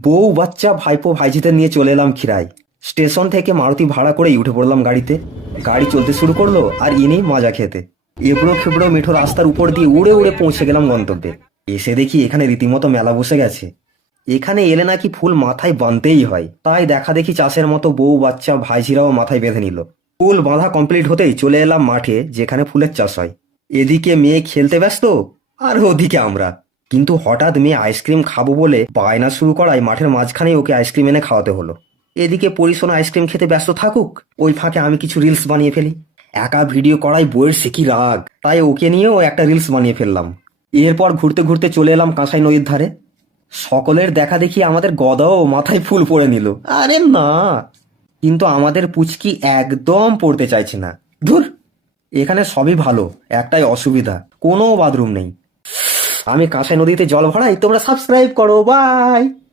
বউ, বাচ্চা, ভাইপো ভাইজিদের নিয়ে চলে এলাম খিরাই স্টেশন থেকে মারুতি ভাড়া করেই উঠে পড়লাম গাড়িতে। গাড়ি চলতে শুরু করল আর ইনি মাজা খেতে। এবড়ো খেবড়ো মেঠো রাস্তার উপর দিয়ে উড়ে উড়ে পৌঁছে গেলাম গন্তব্যে। এসে দেখি এখানে রীতিমতো মেলা বসে গেছে। এখানে এলে নাকি ফুল মাথায় বাঁধতেই হয়। তাই দেখা দেখি চাষের মতো বউ, বাচ্চা, ভাইঝিরাও মাথায় বেঁধে নিল। ফুল বাঁধা কমপ্লিট হতেই চলে এলাম মাঠে, যেখানে ফুলের চাষ হয়। এদিকে মেয়ে খেলতে ব্যস্ত, আর ওদিকে আমরা। কিন্তু হঠাৎ মেয়ে আইসক্রিম খাব বলে বায়না শুরু করায় মাঠের মাঝখানেই ওকে আইসক্রিম এনে খাওয়াতে হলো। এদিকে পরিশোনা আইসক্রিম খেতে ব্যস্ত থাকুক, ওই ফাঁকে আমি কিছু রিলস বানিয়ে ফেলি। একা ভিডিও করাই বইয়ের সে কি রাগ? তাই ওকে নিয়েও একটা রিলস বানিয়ে ফেললাম। এরপর ঘুরতে ঘুরতে চলে এলাম কাঁসাই নদীর ধারে। সকলের দেখা দেখি আমাদের গদাও মাথায় ফুল পড়ে নিল। আরে না! কিন্তু আমাদের পুচকি একদম পড়তে চাইছে না। ধুর! এখানে সবই ভালো, একটাই অসুবিধা, কোনো বাথরুম নেই। আমি কাঁসাই নদীতে জল ভরাই তোমরা সাবস্ক্রাইব করো বাই